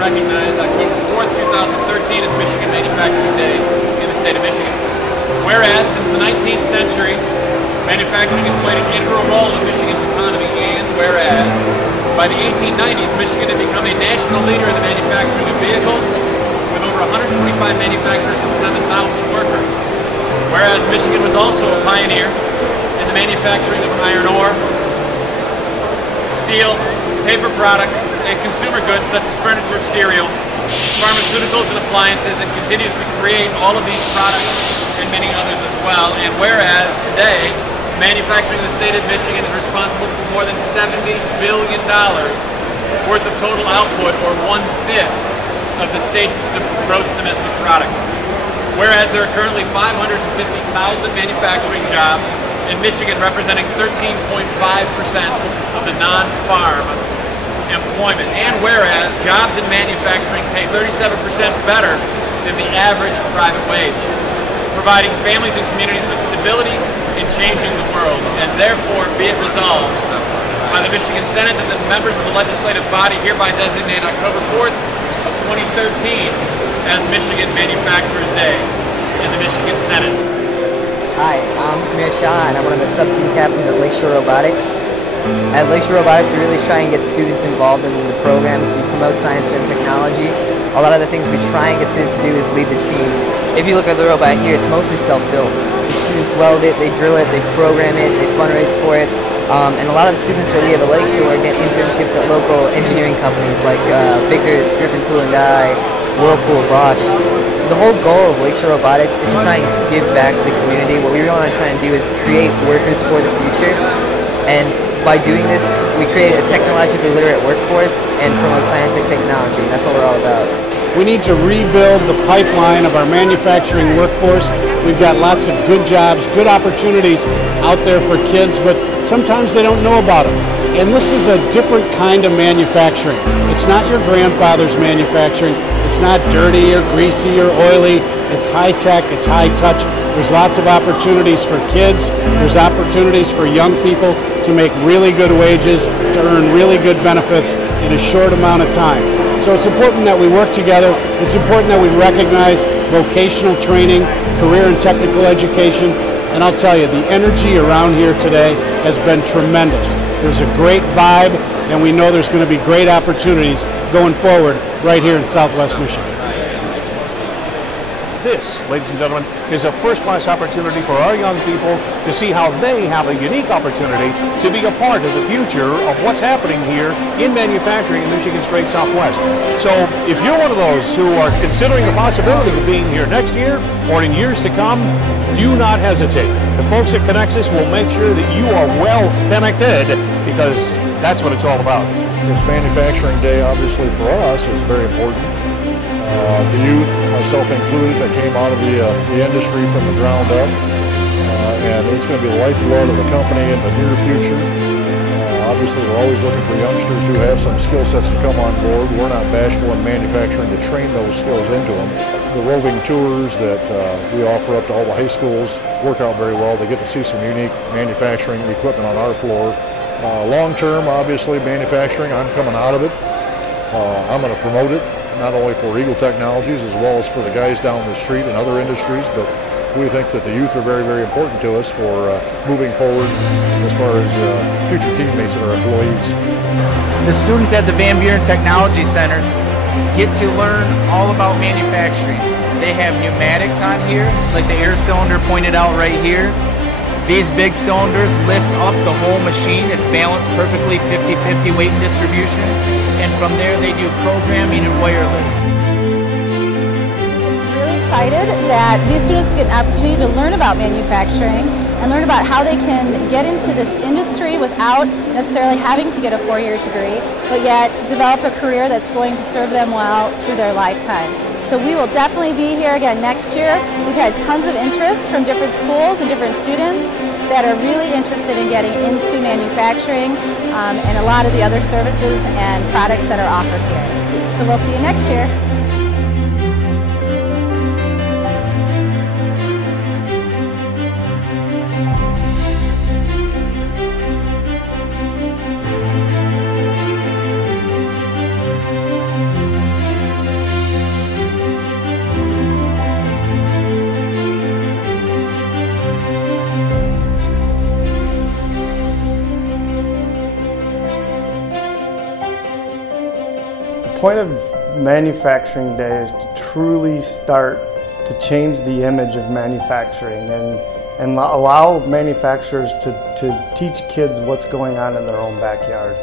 recognize October 4th, 2013 as Michigan Manufacturing Day in the state of Michigan. Whereas, since the 19th century, manufacturing has played an integral role in Michigan's economy, and whereas, by the 1890s, Michigan had become a national leader in the manufacturing of vehicles, with over 125 manufacturers and 7,000 workers. Whereas Michigan was also a pioneer in the manufacturing of iron ore, steel, paper products, and consumer goods such as furniture, cereal, pharmaceuticals, and appliances, and continues to create all of these products and many others as well. And whereas today, manufacturing in the state of Michigan is responsible for more than $70 billion worth of total output, or 1/5 of the state's gross domestic product. Whereas there are currently 550,000 manufacturing jobs in Michigan, representing 13.5% of the non-farm employment. And whereas jobs in manufacturing pay 37% better than the average private wage, providing families and communities with stability and changing the world. And therefore, be it resolved by the Michigan Senate that the members of the legislative body hereby designate October 4th of 2013 as Michigan Manufacturers Day in the Michigan Senate. Hi, I'm Samir Shah, and I'm one of the sub-team captains at Lakeshore Robotics. At Lakeshore Robotics, we really try and get students involved in the program to promote science and technology. A lot of the things we try and get students to do is lead the team. If you look at the robot here, it's mostly self-built. The students weld it, they drill it, they program it, they fundraise for it. And a lot of the students that we have at Lakeshore get internships at local engineering companies like Vickers, Griffin Tool and Die, Whirlpool, Bosch. The whole goal of Lakeshore Robotics is to try and give back to the community. What we really want to try and do is create workers for the future. And by doing this, we create a technologically literate workforce and promote science and technology. And that's what we're all about. We need to rebuild the pipeline of our manufacturing workforce. We've got lots of good jobs, good opportunities out there for kids, but sometimes they don't know about them. And this is a different kind of manufacturing. It's not your grandfather's manufacturing. It's not dirty or greasy or oily. It's high tech, it's high touch. There's lots of opportunities for kids. There's opportunities for young people to make really good wages, to earn really good benefits in a short amount of time. So it's important that we work together. It's important that we recognize vocational training, career and technical education. And I'll tell you, the energy around here today has been tremendous. There's a great vibe, and we know there's going to be great opportunities going forward right here in Southwest Michigan. This, ladies and gentlemen, is a first-class opportunity for our young people to see how they have a unique opportunity to be a part of the future of what's happening here in manufacturing in Michigan's great Southwest. So if you're one of those who are considering the possibility of being here next year or in years to come, do not hesitate. The folks at Kinexus will make sure that you are well connected, because that's what it's all about. This Manufacturing Day, obviously for us, is very important. The youth, myself included, that came out of the industry from the ground up, and it's going to be the lifeblood of the company in the near future. Obviously, we're always looking for youngsters who have some skill sets to come on board. We're not bashful in manufacturing to train those skills into them. The roving tours that we offer up to all the high schools work out very well. They get to see some unique manufacturing equipment on our floor. Long term, obviously, manufacturing, I'm coming out of it. I'm going to promote it, not only for Eagle Technologies as well as for the guys down the street and other industries, but we think that the youth are very, very important to us for moving forward as far as future teammates and our employees. The students at the Van Buren Technology Center get to learn all about manufacturing. They have pneumatics on here, like the air cylinder pointed out right here. These big cylinders lift up the whole machine. It's balanced perfectly, 50-50 weight distribution. And from there they do programming and wireless. I'm really excited that these students get an opportunity to learn about manufacturing and learn about how they can get into this industry without necessarily having to get a four-year degree, but yet develop a career that's going to serve them well through their lifetime. So we will definitely be here again next year. We've had tons of interest from different schools and different students that are really interested in getting into manufacturing and a lot of the other services and products that are offered here. So we'll see you next year. point of Manufacturing Day is to truly start to change the image of manufacturing and allow manufacturers to teach kids what's going on in their own backyard.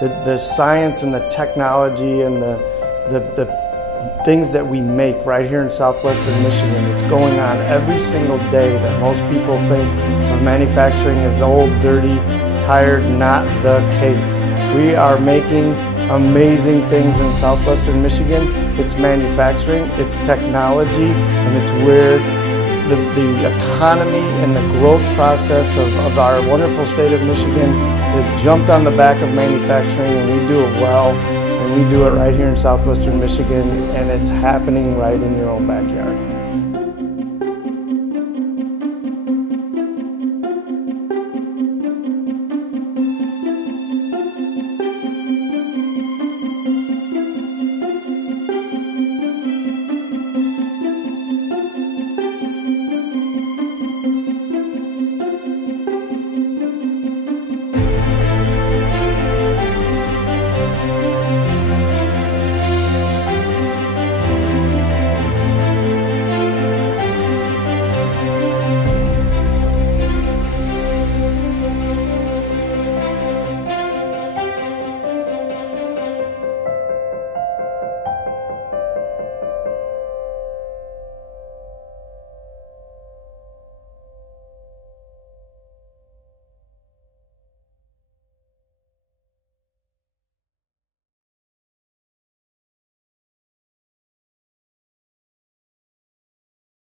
The science and the technology and the things that we make right here in southwestern Michigan, it's going on every single day that most people think of manufacturing as old, dirty, tired. Not the case. We are making amazing things in southwestern Michigan. It's manufacturing, it's technology, and it's where the economy and the growth process of our wonderful state of Michigan has jumped on the back of manufacturing, and we do it well, and we do it right here in southwestern Michigan, and it's happening right in your own backyard.